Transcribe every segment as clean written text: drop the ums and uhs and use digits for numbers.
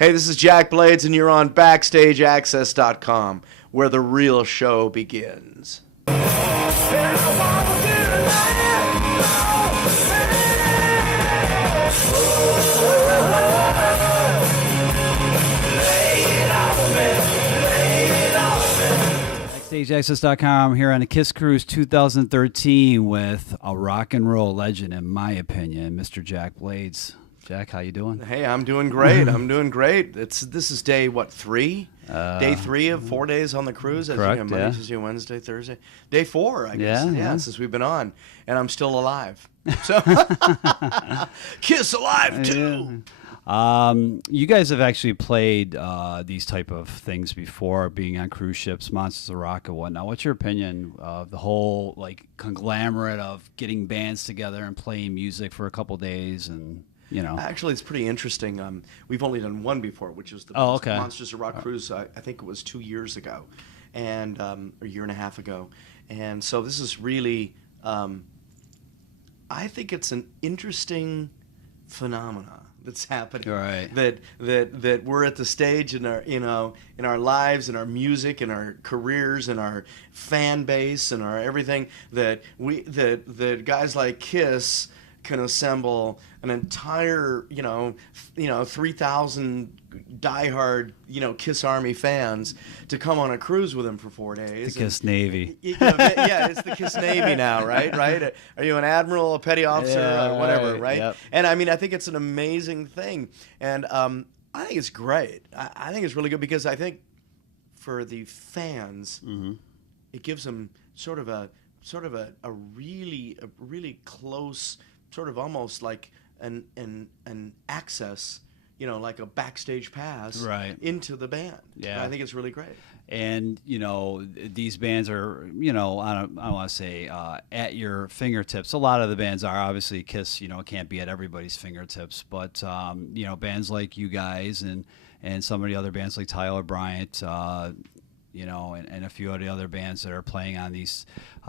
Hey, this is Jack Blades, and you're on BackstageAxxess.com, where the real show begins. BackstageAxxess.com here on the Kiss Cruise 2013 with a rock and roll legend, in my opinion, Mr. Jack Blades. Jack, how you doing? Hey, I'm doing great. This is day, what, 3? Day 3 of 4 days on the cruise. Correct, Monday, Tuesday, Wednesday, Thursday. Day 4, I guess. Yeah, since we've been on. And I'm still alive. So, Kiss alive, too. You guys have actually played these type of things before, being on cruise ships, Monsters of Rock and whatnot. What's your opinion of the whole conglomerate of getting bands together and playing music for a couple days and... Actually, it's pretty interesting. We've only done one before, which was the Monsters of Rock cruise. I think it was 2 years ago, and or a year and a half ago. And so this is really, I think it's an interesting phenomena that's happening. Right. That we're at the stage in our in our lives, in our music, in our careers, in our fan base, and our everything that guys like Kiss can assemble an entire, 3,000 diehard, Kiss Army fans to come on a cruise with them for 4 days. The Kiss Navy. Yeah, it's the Kiss Navy now, right? Right? Are you an admiral, a petty officer, or whatever, right? Yep. And I think it's an amazing thing, and I think it's great. I think it's really good because I think for the fans, it gives them sort of a really close, sort of almost like an access, like a backstage pass into the band. Yeah, and I think it's really great. And these bands are, I don't want to say at your fingertips. A lot of the bands are. Obviously Kiss, can't be at everybody's fingertips, but bands like you guys and some of the other bands like Tyler Bryant, and a few of the other bands that are playing on these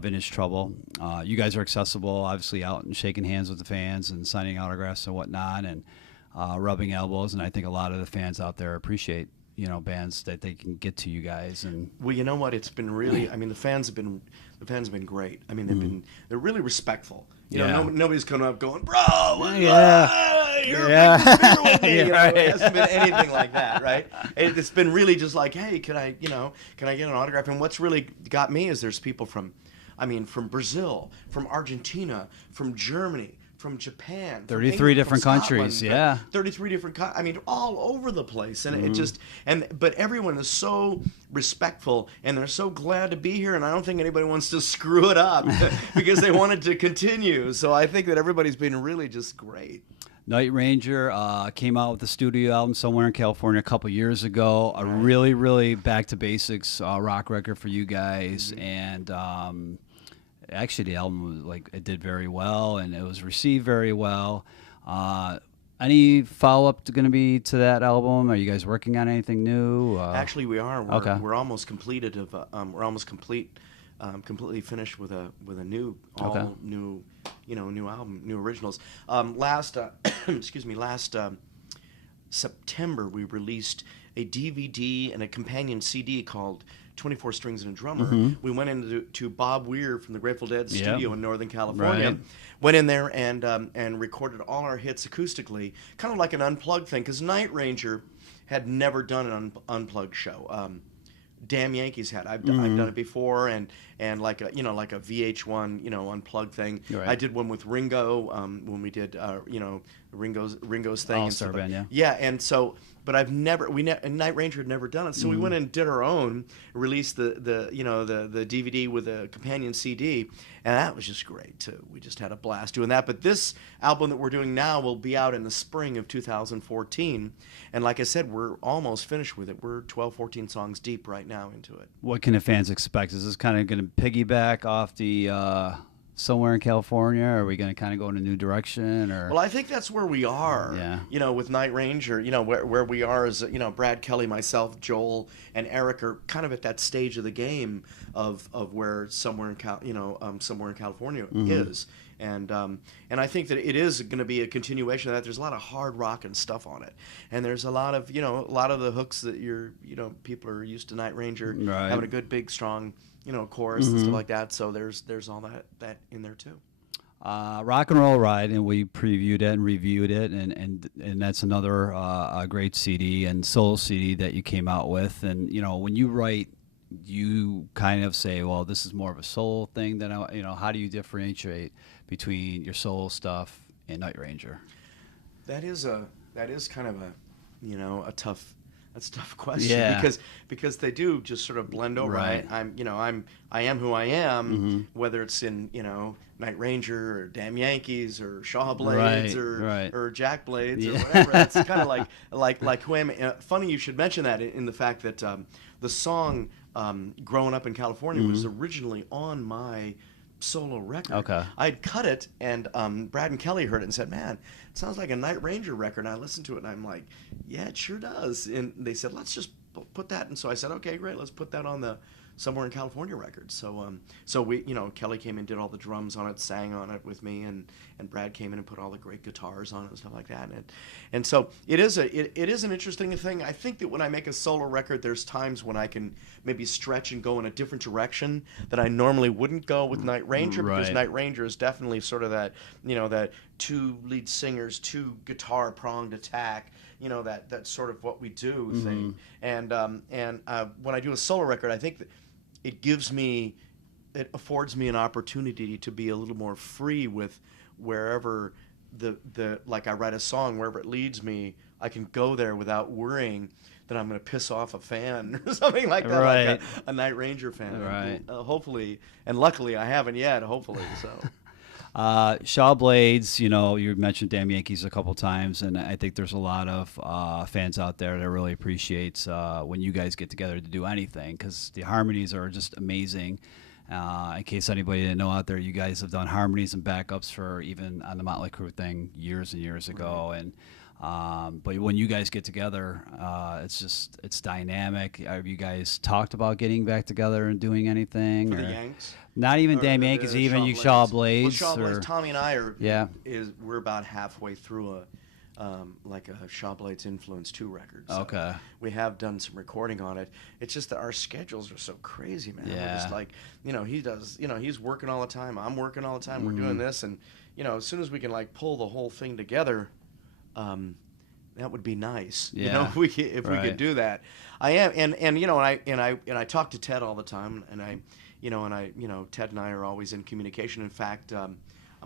Vintage Trouble. You guys are accessible, obviously, out and shaking hands with the fans and signing autographs and whatnot, and rubbing elbows. And I think a lot of the fans out there appreciate, bands that they can get to you guys. And well, you know what? It's been really. I mean, the fans have been great. I mean, they're really respectful. Nobody's coming up going, bro, you're a big beer with me. It hasn't been anything like that, right? It's been really just like, hey, can I get an autograph? And what's really got me is there's people from Brazil, from Argentina, from Germany, from Japan, 33 different countries, 33 different all over the place, and it just but everyone is so respectful, and they're so glad to be here, and I don't think anybody wants to screw it up because they want it to continue. So I think that everybody's been really just great. Night Ranger came out with the studio album Somewhere in California a couple years ago. A really, really back to basics rock record for you guys, and actually the album was it did very well, and it was received very well. Any follow-up going to be to that album? Are you guys working on anything new? Actually, we are. We're almost completed. We're almost completely finished with a new new album, new originals. Last September we released a DVD and a companion CD called 24 Strings and a Drummer. We went into Bob Weir from the Grateful Dead studio in Northern California. Went in there and recorded all our hits acoustically, kind of like an unplugged thing, because Night Ranger had never done an unplugged show. Damn Yankees had. I've done it before, and like a VH1 unplugged thing. Right. I did one with Ringo when we did Ringo's thing. All-Star Band, yeah. And so, but Night Ranger had never done it, so we went and did our own, released the DVD with a companion CD, and that was just great too. We just had a blast doing that. But this album that we're doing now will be out in the spring of 2014, and like I said, we're almost finished with it. We're 12, 14 songs deep right now into it. What can the fans expect? Is this kind of going to piggyback off the Somewhere in California? Or are we going to kind of go in a new direction? Or well, I think that's where we are. Yeah. With Night Ranger, where we are is, Brad Kelly, myself, Joel, and Eric are kind of at that stage of the game of where Somewhere in California is. and I think that it is going to be a continuation of that. There's a lot of hard rock and stuff on it, and there's a lot of a lot of the hooks that people are used to Night Ranger having a good big strong chorus and stuff like that. So there's all that in there too. Rock and Roll Ride, and we previewed it and reviewed it, and that's another great CD and solo CD that you came out with. And when you write, you kind of say, well, this is more of a solo thing than how do you differentiate between your solo stuff and Night Ranger? That is kind of a tough. That's a tough question because they do just sort of blend over. Right. I am who I am, whether it's in Night Ranger or Damn Yankees or Shaw Blades or Jack Blades or whatever. That's kind of like who I am. Funny you should mention that in the fact that the song "Growing Up in California" was originally on my solo record. Okay. I'd cut it, and Brad and Kelly heard it and said, "Man, it sounds like a Night Ranger record." And I listened to it, and I'm like, "Yeah, it sure does." And they said, "Let's just put that." And so I said, "Okay, great, let's put that on the Somewhere in California record." So we, Kelly came and did all the drums on it, sang on it with me, and Brad came in and put all the great guitars on it and stuff like that. And so it is an interesting thing. I think that when I make a solo record, there's times when I can maybe stretch and go in a different direction that I normally wouldn't go with Night Ranger, because Night Ranger is definitely sort of that, that two lead singers, two guitar pronged attack, that sort of what we do thing. And when I do a solo record, I think that it affords me an opportunity to be a little more free with wherever like I write a song, wherever it leads me, I can go there without worrying that I'm going to piss off a fan or something like that, like a Night Ranger fan. Right. Hopefully, and luckily I haven't yet, hopefully, so. Shaw Blades, you mentioned Damn Yankees a couple times, and I think there's a lot of fans out there that really appreciates when you guys get together to do anything, because the harmonies are just amazing. In case anybody didn't know out there, you guys have done harmonies and backups for even on the Motley Crue thing years and years ago, and but when you guys get together, it's dynamic. Have you guys talked about getting back together and doing anything? For the Yanks? Not even Damn Yankees, even you Shaw Blades. Well, Shaw Blades, Tommy and I are. Yeah. We're about halfway through like a Shaw Blades Influence 2 record. So okay. We have done some recording on it. It's just that our schedules are so crazy, man. Yeah. We're just like, he does, he's working all the time. I'm working all the time. We're doing this, and as soon as we can like pull the whole thing together, that would be nice. Yeah. If we could do that. I am, and I talk to Ted all the time, and Ted and I are always in communication. In fact, I'm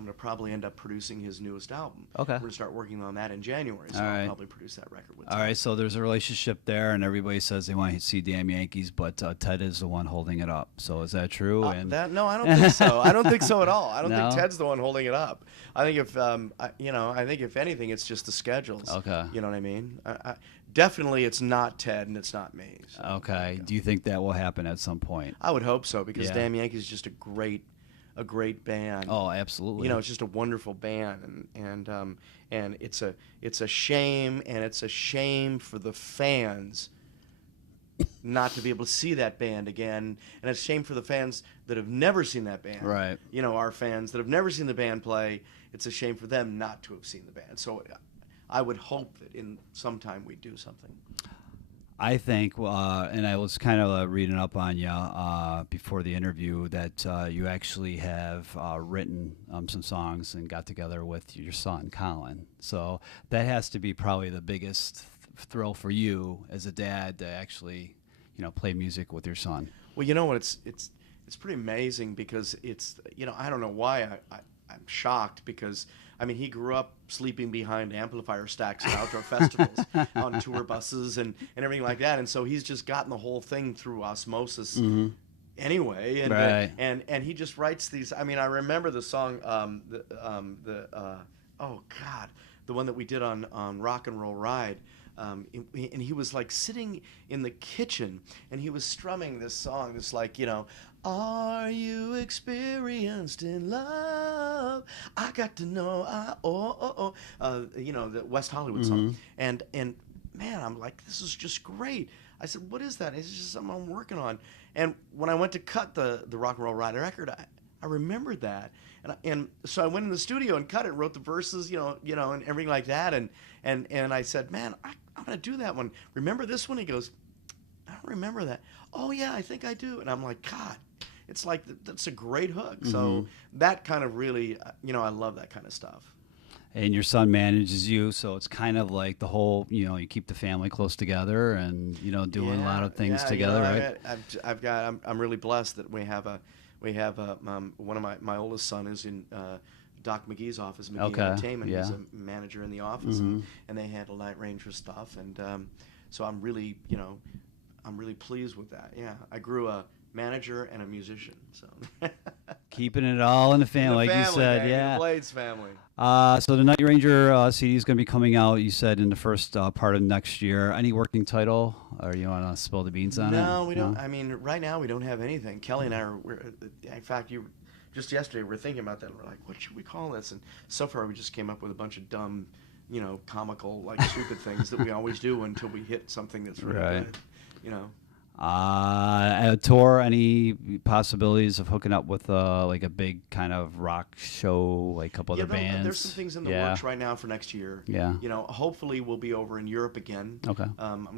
going to probably end up producing his newest album. Okay. We're going to start working on that in January, so I'll probably produce that record with Ted. All right, so there's a relationship there, and everybody says they want to see Damn Yankees, but Ted is the one holding it up. So is that true? No, I don't think so. I don't think so at all. I don't think No? Ted's the one holding it up. I think if anything, it's just the schedules. Okay. You know what I mean? Definitely, it's not Ted and it's not me. So, okay. Do you think that will happen at some point? I would hope so, because Damn Yankees is just a great band. Oh, absolutely. It's just a wonderful band, and it's a shame, and it's a shame for the fans not to be able to see that band again, and it's a shame for the fans that have never seen that band. Right. Our fans that have never seen the band play, it's a shame for them not to have seen the band. So I would hope that in some time we do something. I think, and I was kind of reading up on you before the interview, that you actually have written some songs and got together with your son, Colin. So that has to be probably the biggest thrill for you as a dad to actually, play music with your son. Well, it's pretty amazing, because it's, I don't know why I'm shocked, because he grew up sleeping behind amplifier stacks at outdoor festivals on tour buses and everything like that, and so he's just gotten the whole thing through osmosis anyway, and and he just writes these. I remember the song, the one that we did on Rock and Roll Ride. And he was like sitting in the kitchen, and he was strumming this song. This are you experienced in love? I got to know. The West Hollywood song. And man, I'm like, this is just great. I said, what is that? It's just something I'm working on. And when I went to cut the Rock and Roll Ride record, I remembered that. And so I went in the studio and cut it, wrote the verses, you know, and everything like that. And I said, man, I'm going to do that one. Remember this one? He goes, I don't remember that. Oh, yeah, I think I do. And I'm like, God, it's like, that's a great hook. So that kind of really, you know, I love that kind of stuff. And your son manages you, so it's kind of like the whole, you know, you keep the family close together and, you know, doing a lot of things together, right? I'm really blessed that we have one of my oldest son is in Doc McGee's office, McGee Entertainment. He's a manager in the office, and they handle Night Ranger stuff. And so I'm really, you know, I'm really pleased with that. Yeah, I grew a manager and a musician, so keeping it all in the family, like you said, man, yeah. The Blades family. So the Night Ranger CD is going to be coming out, you said, in the first part of next year. Any working title, or you want to spill the beans on it? No, we don't. I mean, right now we don't have anything. Kelly and I are, in fact, just yesterday we were thinking about that. And we're like, what should we call this? And so far we just came up with a bunch of dumb, you know, comical, like stupid things that we always do until we hit something that's really good, you know. A tour, any possibilities of hooking up with like a big kind of rock show, like a couple other bands? There's some things in the works right now for next year. Yeah. You know, hopefully we'll be over in Europe again. Okay.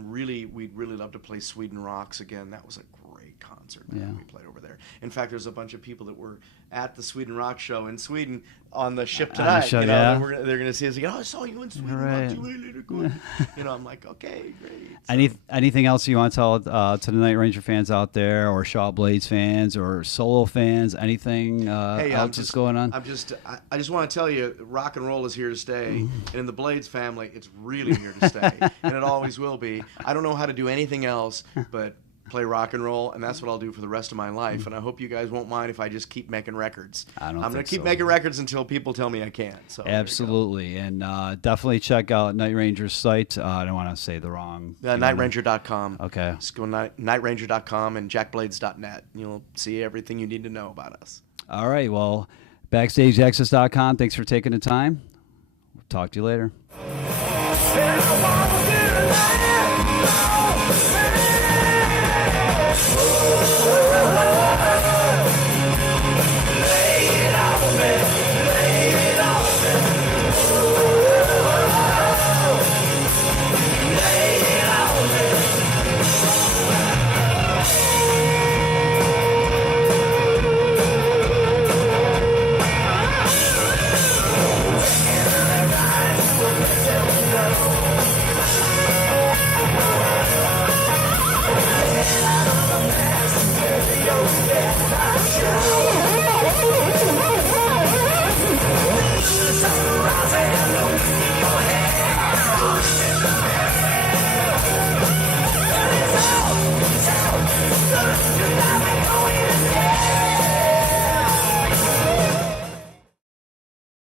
We'd really love to play Sweden Rocks again. That was a great concert, man. We played over there. In fact, there's a bunch of people that were at the Sweden Rock show in Sweden on the ship tonight. Show, you know, they're going to see us again. Oh, I saw you in Sweden Rock. You really did good. You know, I'm like, okay, great. So, anything else you want to tell to the Night Ranger fans out there, or Shaw Blades fans, or solo fans? Anything else that's going on? I just want to tell you, rock and roll is here to stay, and in the Blades family, it's really here to stay, and it always will be. I don't know how to do anything else, but play rock and roll, and that's what I'll do for the rest of my life. And I hope you guys won't mind if I just keep making records. I'm going to keep making records until people tell me I can. So absolutely, and definitely check out Night Ranger's site. I don't want to say the wrong. Nightranger.com. Okay. Just go to nightranger.com and jackblades.net. You'll see everything you need to know about us. All right. Well, BackstageAxxess.com. Thanks for taking the time. We'll talk to you later.